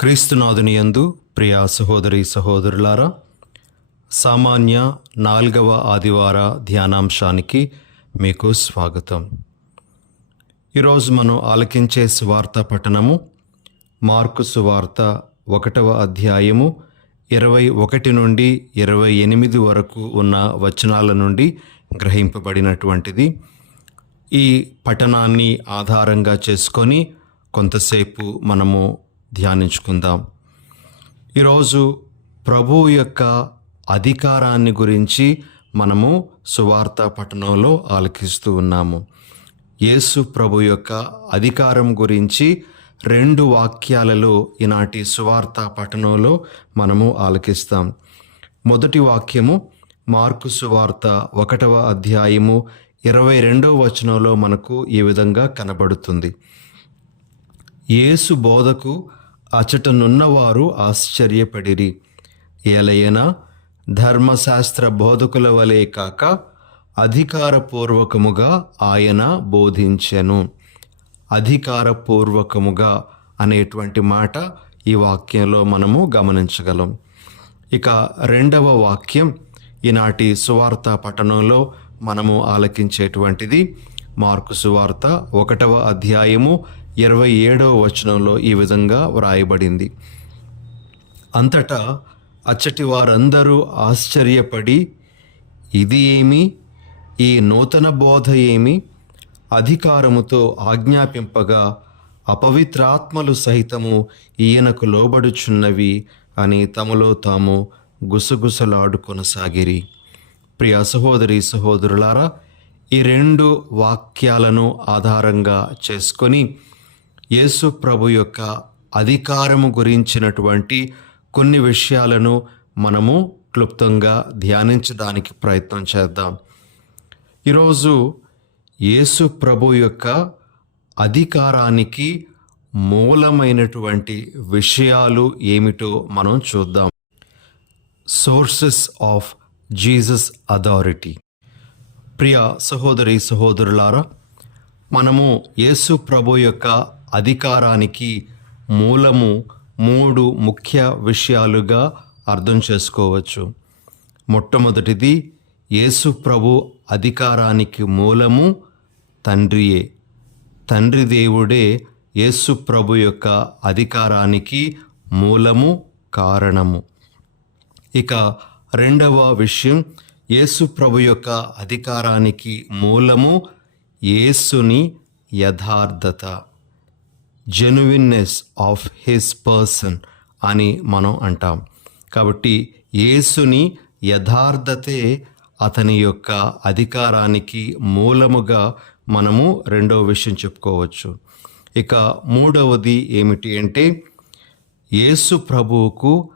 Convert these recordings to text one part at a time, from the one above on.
క్రీస్తునాథుని యందు ప్రియా సహోదరి సహోదరులారా సామాన్య నాలుగవ ఆదివార ధ్యానాంశానికి మీకు స్వాగతం. ఈరోజు మనం ఆలకించే సువార్త పఠనము మార్కు సువార్త ఒకటవ అధ్యాయము ఇరవై ఒకటి నుండి ఇరవై ఎనిమిది వరకు ఉన్న వచనాల నుండి గ్రహింపబడినటువంటిది. ఈ పఠనాన్ని ఆధారంగా చేసుకొని కొంతసేపు మనము ధ్యానించుకుందాం. ఈరోజు ప్రభు యొక్క అధికారాన్ని గురించి మనము సువార్త పట్టణంలో ఆలకిస్తూ ఉన్నాము. యేసు ప్రభు యొక్క అధికారం గురించి రెండు వాక్యాలలో ఈనాటి సువార్త పట్టణంలో మనము ఆలకిస్తాం. మొదటి వాక్యము మార్కు సువార్త ఒకటవ అధ్యాయము ఇరవై రెండవ వచనంలో మనకు ఈ విధంగా కనబడుతుంది. యేసు బోధకు అచటనున్నవారు ఆశ్చర్యపడిరి. ఏలయనా ధర్మశాస్త్ర బోధకుల వలె కాక అధికారపూర్వకముగా ఆయన బోధించెను. అధికారపూర్వకముగా అనేటువంటి మాట ఈ వాక్యంలో మనము గమనించగలం. ఇక రెండవ వాక్యం ఈనాటి సువార్త పఠనంలో మనము ఆలకించేటువంటిది మార్కు సువార్త ఒకటవ అధ్యాయము ఇరవై ఏడవ వచనంలో ఈ విధంగా వ్రాయబడింది. అంతటా అచ్చటి వారందరూ ఆశ్చర్యపడి ఇది ఏమి? ఈ నూతన బోధ ఏమి? అధికారముతో ఆజ్ఞాపింపగా అపవిత్రాత్మలు సహితము ఈయనకు లోబడుచున్నవి అని తమలో తాము గుసగుసలాడు కొనసాగిరి ప్రియ సహోదరి సహోదరులారా ఈ రెండు వాక్యాలను ఆధారంగా చేసుకొని యేసు ప్రభు యొక్క అధికారము గురించినటువంటి కొన్ని విషయాలను మనము క్లుప్తంగా ధ్యానించడానికి ప్రయత్నం చేద్దాం. ఈరోజు యేసు ప్రభు యొక్క అధికారానికి మూలమైనటువంటి విషయాలు ఏమిటో మనం చూద్దాం. సోర్సెస్ ఆఫ్ జీసస్ అథారిటీ ప్రియ సహోదరి సహోదరులారా మనము యేసు ప్రభు యొక్క అధికారానికి మూలము మూడు ముఖ్య విషయాలుగా అర్థం చేసుకోవచ్చు. మొట్టమొదటిది యేసు ప్రభు అధికారానికి మూలము తండ్రియే. తండ్రి దేవుడే యేసు ప్రభు యొక్క అధికారానికి మూలము కారణము. ఇక రెండవ విషయం యేసు ప్రభు యొక్క అధికారానికి మూలము యేసుని యథార్థత. జెన్యున్నెస్ ఆఫ్ హిస్ పర్సన్ అని మనం అంటాం. కాబట్టి యేసుని యథార్థతే అతని యొక్క అధికారానికి మూలముగా మనము రెండవ విషయం చెప్పుకోవచ్చు. ఇక మూడవది ఏమిటి అంటే యేసు ప్రభువుకు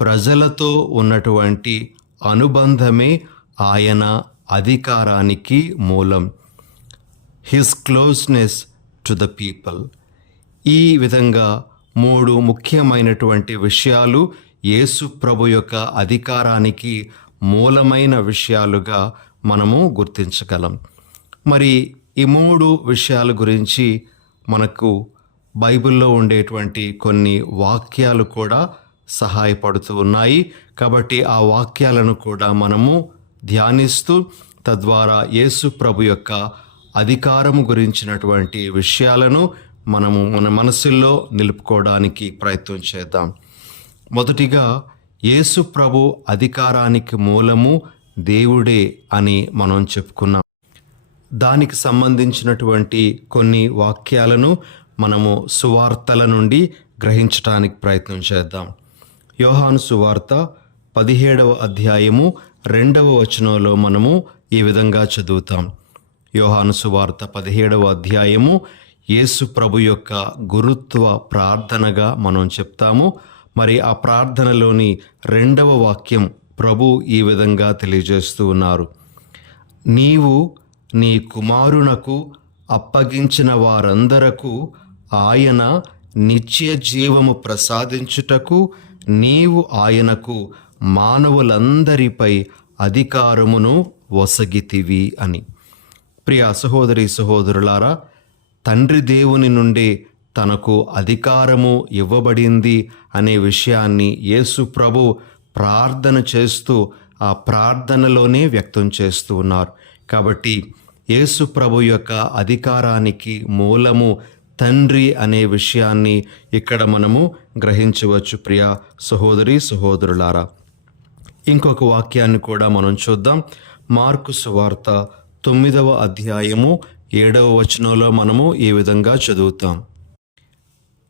ప్రజలతో ఉన్నటువంటి అనుబంధమే ఆయన అధికారానికి మూలం. His closeness to the people ఈ విధంగా మూడు ముఖ్యమైనటువంటి విషయాలు యేసు ప్రభు యొక్క అధికారానికి మూలమైన విషయాలుగా మనము గుర్తించగలం. మరి ఈ మూడు విషయాల గురించి మనకు బైబిల్లో ఉండేటువంటి కొన్ని వాక్యాలు కూడా సహాయపడుతూ ఉన్నాయి. కాబట్టి ఆ వాక్యాలను కూడా మనము ధ్యానిస్తూ తద్వారా యేసు ప్రభు యొక్క అధికారము గురించినటువంటి విషయాలను మనము మన మనసుల్లో నిలుపుకోవడానికి ప్రయత్నం చేద్దాం. మొదటిగా యేసు ప్రభు అధికారానికి మూలము దేవుడే అని మనం చెప్పుకున్నాం. దానికి సంబంధించినటువంటి కొన్ని వాక్యాలను మనము సువార్తల నుండి గ్రహించడానికి ప్రయత్నం చేద్దాం. యోహాను సువార్త పదిహేడవ అధ్యాయము రెండవ వచనంలో మనము ఈ విధంగా చదువుతాం. యోహాను సువార్త పదిహేడవ అధ్యాయము యేసు ప్రభు యొక్క గురుత్వ ప్రార్థనగా మనం చెప్తాము. మరి ఆ ప్రార్థనలోని రెండవ వాక్యం ప్రభు ఈ విధంగా తెలియజేస్తూ ఉన్నారు. నీవు నీ కుమారునకు అప్పగించిన వారందరకు ఆయన నిత్య జీవము ప్రసాదించుటకు నీవు ఆయనకు మానవులందరిపై అధికారమును వసగితివి అని. ప్రియా సహోదరి సహోదరులారా తండ్రి దేవుని నుండి తనకు అధికారము ఇవ్వబడింది అనే విషయాన్ని యేసు ప్రభు ప్రార్థన చేస్తూ ఆ ప్రార్థనలోనే వ్యక్తం చేస్తూ ఉన్నారు. కాబట్టి యేసు ప్రభు యొక్క అధికారానికి మూలము తండ్రి అనే విషయాన్ని ఇక్కడ మనము గ్రహించవచ్చు ప్రియ సహోదరి సహోదరులారా. ఇంకొక వాక్యాన్ని కూడా మనం చూద్దాం. మార్కు సువార్త తొమ్మిదవ అధ్యాయము ఏడవ వచనంలో మనము ఈ విధంగా చదువుతాం.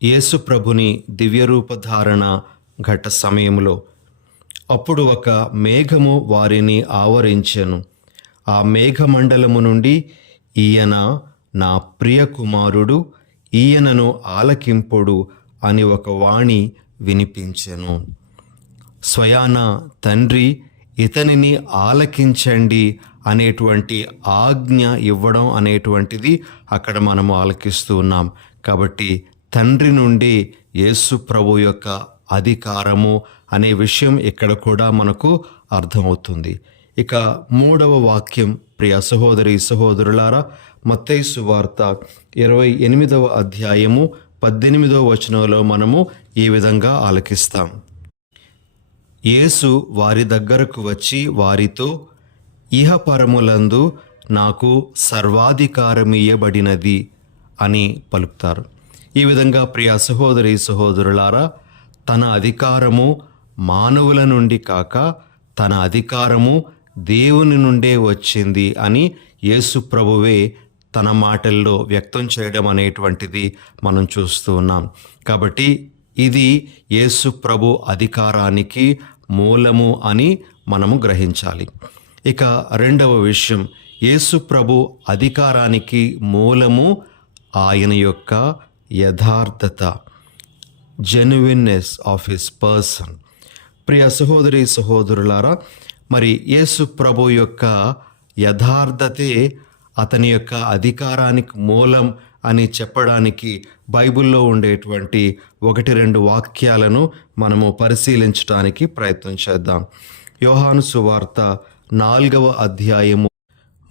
యేసు ప్రభుని దివ్యరూపధారణ ఘట సమయంలో అప్పుడు ఒక మేఘము వారిని ఆవరించెను. ఆ మేఘమండలము నుండి ఈయన నా ప్రియ కుమారుడు ఈయనను ఆలకింపుడు అని ఒక వాణి వినిపించెను. స్వయాన తండ్రి ఇతనిని ఆలకించండి అనేటువంటి ఆజ్ఞ ఇవ్వడం అనేటువంటిది అక్కడ మనము ఆలకిస్తూ ఉన్నాం. కాబట్టి తండ్రి నుండి యేసు ప్రభు యొక్క అధికారము అనే విషయం ఇక్కడ కూడా మనకు అర్థమవుతుంది. ఇక మూడవ వాక్యం ప్రియ సహోదరి సహోదరులారా మత్తైసు వార్త ఇరవై ఎనిమిదవ అధ్యాయము పద్దెనిమిదవ వచనంలో మనము ఈ విధంగా ఆలకిస్తాం. యేసు వారి దగ్గరకు వచ్చి వారితో ఇహపరములందు నాకు సర్వాధికారమియబడినది అని పలుకుతారు. ఈ విధంగా ప్రియ సహోదరి సహోదరులారా తన అధికారము మానవుల నుండి కాక తన అధికారము దేవుని నుండే వచ్చింది అని యేసు ప్రభువే తన మాటల్లో వ్యక్తం చేయడం అనేటువంటిది మనం చూస్తూ ఉన్నాం. కాబట్టి ఇది యేసు ప్రభు అధికారానికి మూలము అని మనము గ్రహించాలి. ఇక రెండవ విషయం. యేసు ప్రభు అధికారానికి మూలము ఆయన యొక్క యథార్థత. జెన్యున్నెస్ ఆఫ్ హిస్ పర్సన్ ప్రియ సహోదరి సహోదరులారా మరి యేసు ప్రభు యొక్క యథార్థతే అతని యొక్క అధికారానికి మూలం అని చెప్పడానికి బైబిల్లో ఉండేటువంటి ఒకటి రెండు వాక్యాలను మనము పరిశీలించడానికి ప్రయత్నం చేద్దాం. యోహాను సువార్త నాలుగవ అధ్యాయము.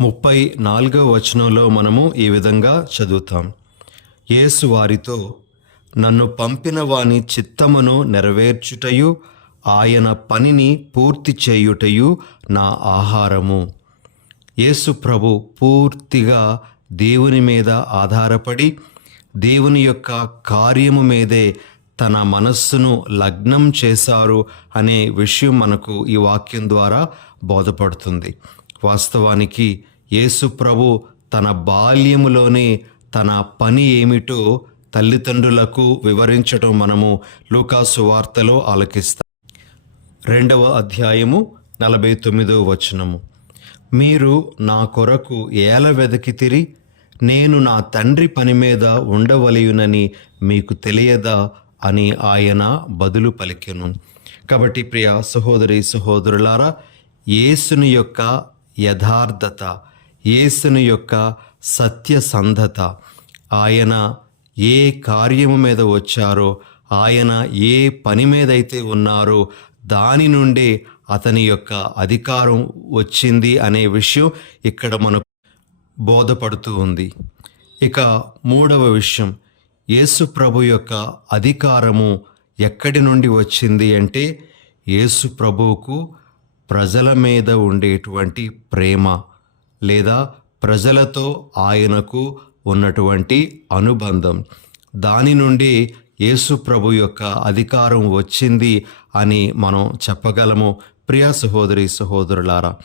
ముప్పై నాలుగవ వచనంలో మనము ఈ విధంగా చదువుతాం. యేసు వారితో నన్ను పంపిన వాని చిత్తమును నెరవేర్చుటయు ఆయన పనిని పూర్తి చేయుటయు నా ఆహారము. యేసు ప్రభు పూర్తిగా దేవుని మీద ఆధారపడి దేవుని యొక్క కార్యము మీదే తన మనస్సును లగ్నం చేశారు అనే విషయం మనకు ఈ వాక్యం ద్వారా బోధపడుతుంది. వాస్తవానికి యేసు ప్రభు తన బాల్యములోనే తన పని ఏమిటో తల్లిదండ్రులకు వివరించడం మనము లూకాసు వార్తలో ఆలకిస్తాం. రెండవ అధ్యాయము నలభై తొమ్మిదవ వచనము. మీరు నా కొరకు ఏల వెదకితిరి నేను నా తండ్రి పని మీద ఉండవలయునని మీకు తెలియదా అని ఆయన బదులు పలికెను. కాబట్టి ప్రియ సహోదరి సహోదరులారా యేసుని యొక్క యథార్థత యేసుని యొక్క సత్యసంధత. ఆయన ఏ కార్యము మీద వచ్చారో ఆయన ఏ పని మీద అయితే ఉన్నారో దాని నుండే అతని యొక్క అధికారం వచ్చింది అనే విషయం ఇక్కడ మనకు బోధపడుతూ ఉంది. ఇక మూడవ విషయం యేసు ప్రభు యొక్క అధికారము ఎక్కడి నుండి వచ్చింది అంటే యేసు ప్రభువుకు ప్రజల మీద ఉండేటువంటి ప్రేమ లేదా ప్రజలతో ఆయనకు ఉన్నటువంటి అనుబంధం. దాని నుండి యేసు ప్రభు యొక్క అధికారం వచ్చింది అని మనం చెప్పగలము. ప్రియా సహోదరి సహోదరులారా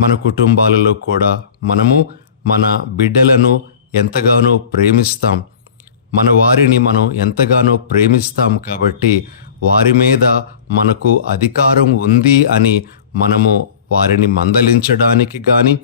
మన కుటుంబాలలో కూడా మనము మన బిడ్డలను ఎంతగానో ప్రేమిస్తాం. మన వారిని మనం ఎంతగానో ప్రేమిస్తాం కాబట్టి వారి మీద మనకు అధికారం ఉంది అని మనము వారిని మందలించడానికి కానీ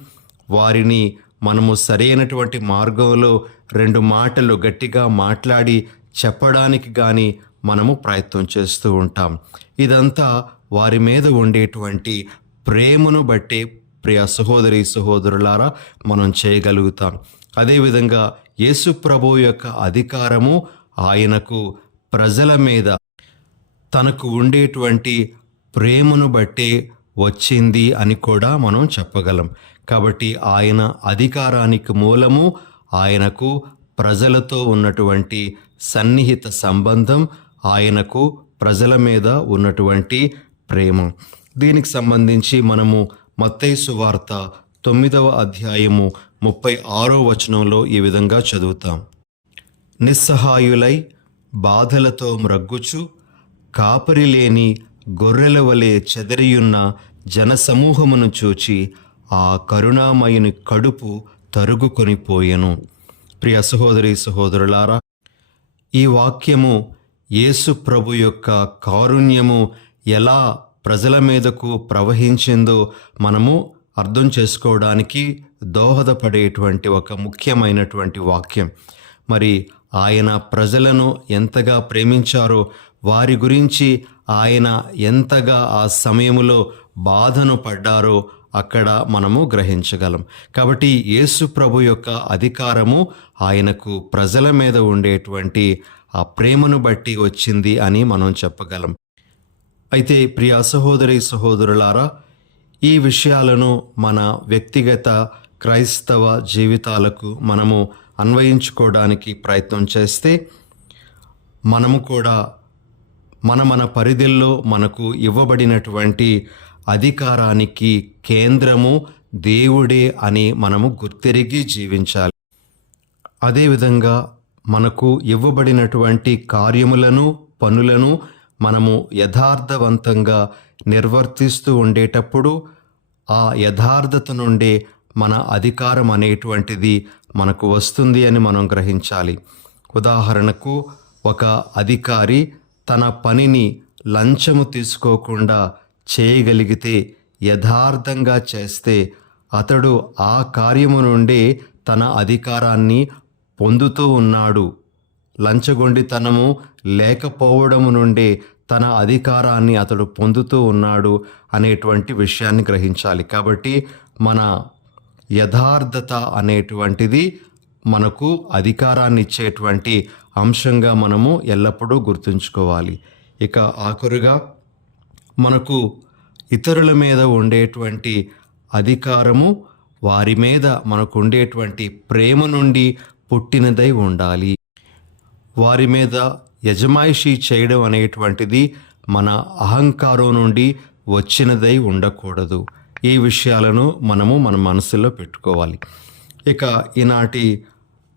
వారిని మనము సరైనటువంటి మార్గంలో రెండు మాటలు గట్టిగా మాట్లాడి చెప్పడానికి కానీ మనము ప్రయత్నం చేస్తూ ఉంటాం. ఇదంతా వారి మీద ఉండేటువంటి ప్రేమను బట్టే ప్రియ సహోదరి సహోదరులారా మనం చేయగలుగుతాం. అదేవిధంగా యేసు ప్రభు యొక్క అధికారము ఆయనకు ప్రజల మీద తనకు ఉండేటువంటి ప్రేమను బట్టే వచ్చింది అని కూడా మనం చెప్పగలం. కాబట్టి ఆయన అధికారానికి మూలము ఆయనకు ప్రజలతో ఉన్నటువంటి సన్నిహిత సంబంధం ఆయనకు ప్రజల మీద ఉన్నటువంటి ప్రేమ. దీనికి సంబంధించి మనము మత్తైసు వార్త తొమ్మిదవ అధ్యాయము ముప్పై ఆరో వచనంలో ఈ విధంగా చదువుతాం. నిస్సహాయులై బాధలతో మ్రగ్గుచు కాపరి లేని గొర్రెల వలె చెదరియున్న జనసమూహమును చూచి ఆ కరుణామయుని కడుపు తరుగుకొనిపోయెను ప్రియ సహోదరి సహోదరులారా ఈ వాక్యము యేసు ప్రభు యొక్క కారుణ్యము ఎలా ప్రజల మీదకు ప్రవహించిందో మనము అర్థం చేసుకోవడానికి దోహదపడేటువంటి ఒక ముఖ్యమైనటువంటి వాక్యం. మరి ఆయన ప్రజలను ఎంతగా ప్రేమించారో వారి గురించి ఆయన ఎంతగా ఆ సమయంలో బాధను పడ్డారో అక్కడ మనము గ్రహించగలం. కాబట్టి యేసు ప్రభు యొక్క అధికారము ఆయనకు ప్రజల మీద ఉండేటువంటి ఆ ప్రేమను బట్టి వచ్చింది అని మనం చెప్పగలం. అయితే ప్రియ సహోదరి సహోదరులారా ఈ విషయాలను మన వ్యక్తిగత క్రైస్తవ జీవితాలకు మనము అన్వయించుకోవడానికి ప్రయత్నం చేస్తే మనము కూడా మన మన పరిధిల్లో మనకు ఇవ్వబడినటువంటి అధికారానికి కేంద్రము దేవుడే అని మనము గుర్తిరిగి జీవించాలి. అదేవిధంగా మనకు ఇవ్వబడినటువంటి కార్యములను పనులను మనము యథార్థవంతంగా నిర్వర్తిస్తూ ఉండేటప్పుడు ఆ యథార్థత నుండే మన అధికారం అనేటువంటిది మనకు వస్తుంది అని మనం గ్రహించాలి. ఉదాహరణకు ఒక అధికారి తన పనిని లంచము తీసుకోకుండా చేయగలిగితే యథార్థంగా చేస్తే అతడు ఆ కార్యము నుండే తన అధికారాన్ని పొందుతూ ఉన్నాడు. లంచగొండితనము లేకపోవడము నుండే తన అధికారాన్ని అతడు పొందుతూ ఉన్నాడు అనేటువంటి విషయాన్ని గ్రహించాలి. కాబట్టి మన యథార్థత అనేటువంటిది మనకు అధికారాన్ని ఇచ్చేటువంటి అంశంగా మనము ఎల్లప్పుడూ గుర్తుంచుకోవాలి. ఇక ఆఖరుగా మనకు ఇతరుల మీద ఉండేటువంటి అధికారము వారి మీద మనకు ఉండేటువంటి ప్రేమ నుండి పుట్టినదై ఉండాలి. వారి మీద యజమాయిషీ చేయడం అనేటువంటిది మన అహంకారం నుండి వచ్చినదై ఉండకూడదు. ఈ విషయాలను మనము మన మనసులో పెట్టుకోవాలి. ఇక ఈనాటి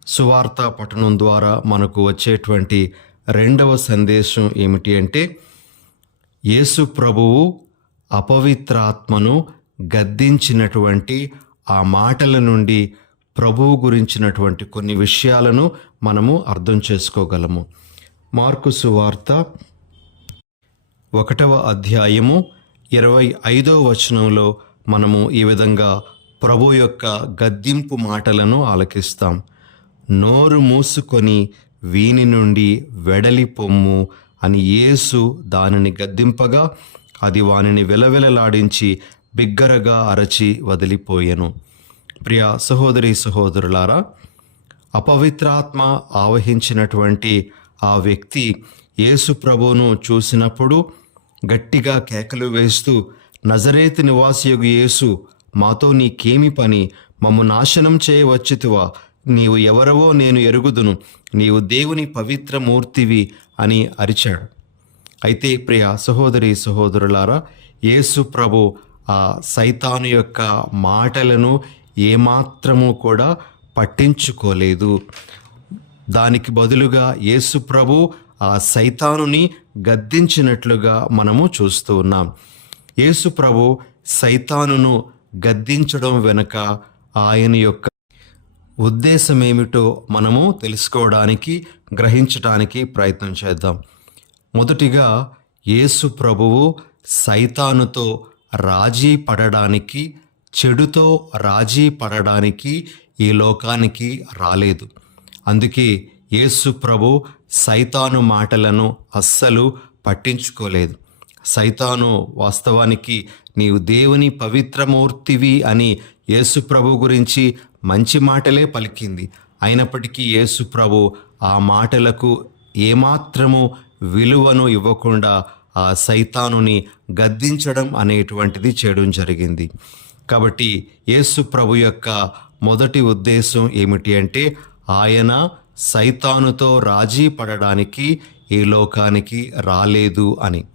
సువార్త పఠనం ద్వారా మనకు వచ్చేటువంటి రెండవ సందేశం ఏమిటి అంటే యేసు ప్రభువు అపవిత్రాత్మను గద్దించినటువంటి ఆ మాటల నుండి ప్రభువు గురించినటువంటి కొన్ని విషయాలను మనము అర్థం చేసుకోగలము. మార్కు సువార్త ఒకటవ అధ్యాయము ఇరవై ఐదవ వచనంలో మనము ఈ విధంగా ప్రభు యొక్క గద్దింపు మాటలను ఆలకిస్తాం. నోరు మూసుకొని వీని నుండి వెడలి పొమ్ము అని యేసు దానిని గద్దింపగా అది వానిని విలవిలలాడించి బిగ్గరగా అరచి వదిలిపోయెను. ప్రియ సహోదరి సహోదరులారా అపవిత్రాత్మ ఆవహించినటువంటి ఆ వ్యక్తి యేసు ప్రభువును చూసినప్పుడు గట్టిగా కేకలు వేస్తూ నజరేతు నివాసియగు యేసు మాతో నీకేమి పని? మమ్ము నాశనం చేయవచ్చుతివా? నీవు ఎవరవో నేను ఎరుగుదును. నీవు దేవుని పవిత్ర మూర్తివి అని అరిచాడు. అయితే ప్రియ సహోదరి సహోదరులారా యేసు ప్రభు ఆ సైతాను యొక్క మాటలను ఏమాత్రము కూడా పట్టించుకోలేదు. దానికి బదులుగా యేసు ప్రభు ఆ సైతానుని గద్దించినట్లుగా మనము చూస్తూ ఉన్నాం. యేసు ప్రభు సైతానును గద్దించడం వెనుక ఆయన యొక్క ఉద్దేశం ఏమిటో మనము తెలుసుకోవడానికి గ్రహించడానికి ప్రయత్నం చేద్దాం. మొదటిగా యేసు ప్రభువు సైతానుతో రాజీ పడడానికి చెడుతో రాజీ పడడానికి ఈ లోకానికి రాలేదు. అందుకే యేసు ప్రభు సైతాను మాటలను అస్సలు పట్టించుకోలేదు. సైతాను వాస్తవానికి నీవు దేవుని పవిత్రమూర్తివి అని యేసు ప్రభు గురించి మంచి మాటలే పలికింది. అయినప్పటికీ యేసు ప్రభు ఆ మాటలకు ఏమాత్రము విలువను ఇవ్వకుండా ఆ సైతానుని గద్దించడం అనేటువంటిది చేయడం జరిగింది. కాబట్టి యేసు ప్రభు యొక్క మొదటి ఉద్దేశం ఏమిటి అంటే ఆయన సైతానుతో రాజీ పడడానికి ఈ లోకానికి రాలేదు అని.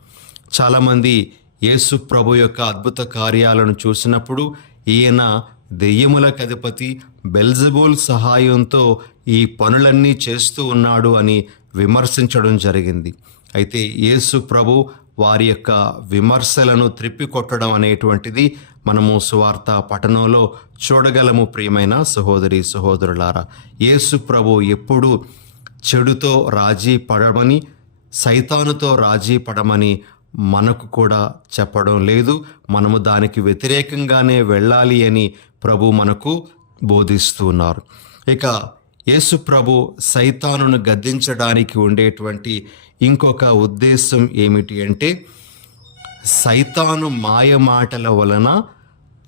చాలామంది యేసు ప్రభు యొక్క అద్భుత కార్యాలను చూసినప్పుడు ఈయన దెయ్యముల అధిపతి బెల్జబూల్ సహాయంతో ఈ పనులన్నీ చేస్తూ ఉన్నాడు అని విమర్శించడం జరిగింది. అయితే యేసు ప్రభు వారి యొక్క విమర్శలను త్రిప్పికొట్టడం అనేటువంటిది మనము సువార్త పఠనంలో చూడగలము ప్రియమైన సహోదరి సహోదరులారా. యేసు ప్రభు ఎప్పుడు చెడుతో రాజీ పడమని సైతానుతో రాజీ పడమని మనకు కూడా చెప్పడం లేదు. మనము దానికి వ్యతిరేకంగానే వెళ్ళాలి అని ప్రభు మనకు బోధిస్తున్నారు. ఇక యేసు ప్రభు సైతానును గద్దించడానికి ఉండేటువంటి ఇంకొక ఉద్దేశం ఏమిటి అంటే సైతాను మాయమాటల వలన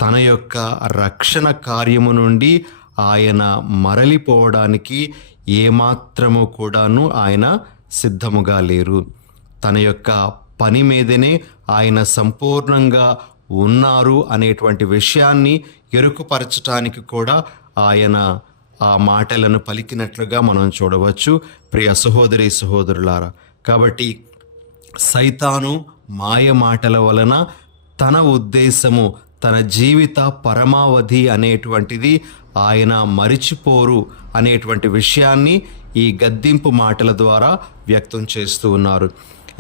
తన యొక్క రక్షణ కార్యము నుండి ఆయన మరలిపోవడానికి ఏమాత్రము కూడాను ఆయన సిద్ధముగా లేరు. తన యొక్క పని మీదనే ఆయన సంపూర్ణంగా ఉన్నారు అనేటువంటి విషయాన్ని ఎరుకుపరచటానికి కూడా ఆయన ఆ మాటలను పలికినట్లుగా మనం చూడవచ్చు. ప్రియ సహోదరి సహోదరులారా కాబట్టి సైతాను మాయ మాటల వలన తన ఉద్దేశము తన జీవిత పరమావధి అనేటువంటిది ఆయన మరిచిపోరు అనేటువంటి విషయాన్ని ఈ గద్దింపు మాటల ద్వారా వ్యక్తం చేస్తూ ఉన్నారు.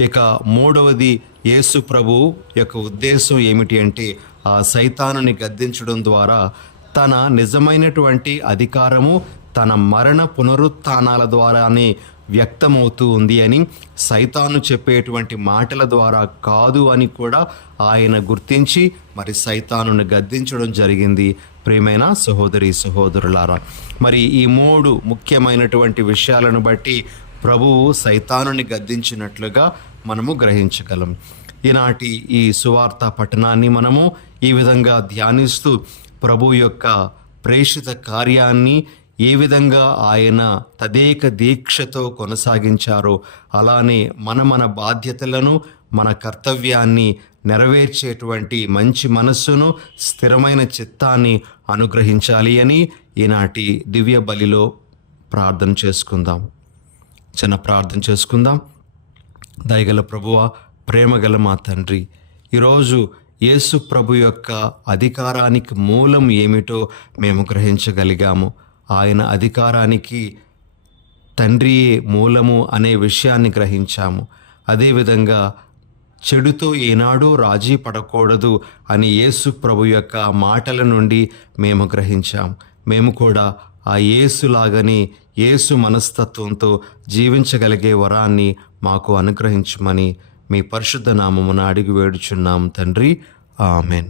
ఇక మూడవది యేసు ప్రభు యొక్క ఉద్దేశం ఏమిటి అంటే ఆ సైతానుని గద్దించడం ద్వారా తన నిజమైనటువంటి అధికారము తన మరణ పునరుత్థానాల ద్వారానే వ్యక్తమవుతూ ఉంది అని సైతాను చెప్పేటువంటి మాటల ద్వారా కాదు అని కూడా ఆయన గుర్తించి మరి సైతానుని గద్దించడం జరిగింది. ప్రేమైన సహోదరి సహోదరులారా మరి ఈ మూడు ముఖ్యమైనటువంటి విషయాలను బట్టి ప్రభువు సైతానుని గద్దించినట్లుగా మనము గ్రహించగలం. ఈనాటి ఈ సువార్త పట్టణాన్ని మనము ఈ విధంగా ధ్యానిస్తూ ప్రభు యొక్క ప్రేషిత కార్యాన్ని ఏ విధంగా ఆయన తదేక దీక్షతో కొనసాగించారో అలానే మన మన బాధ్యతలను మన కర్తవ్యాన్ని నెరవేర్చేటువంటి మంచి మనస్సును స్థిరమైన చిత్తాన్ని అనుగ్రహించాలి అని ఈనాటి దివ్య బలిలో ప్రార్థన చేసుకుందాం. చిన్న ప్రార్థన చేసుకుందాం. దయగల ప్రభువా ప్రేమగల మా తండ్రి. ఈరోజు యేసు ప్రభు యొక్క అధికారానికి మూలం ఏమిటో మేము గ్రహించగలిగాము. ఆయన అధికారానికి తండ్రియే మూలము అనే విషయాన్ని గ్రహించాము. అదేవిధంగా చెడుతో ఏనాడూ రాజీ పడకూడదు అని యేసు ప్రభు యొక్క మాటల నుండి మేము గ్రహించాం మేము కూడా ఆ యేసులాగని యేసు మనస్తత్వంతో జీవించగలిగే వరాన్ని మాకు అనుగ్రహించమని మీ పరిశుద్ధ నామమున అడిగి వేడుచున్నాం తండ్రి. ఆమెన్.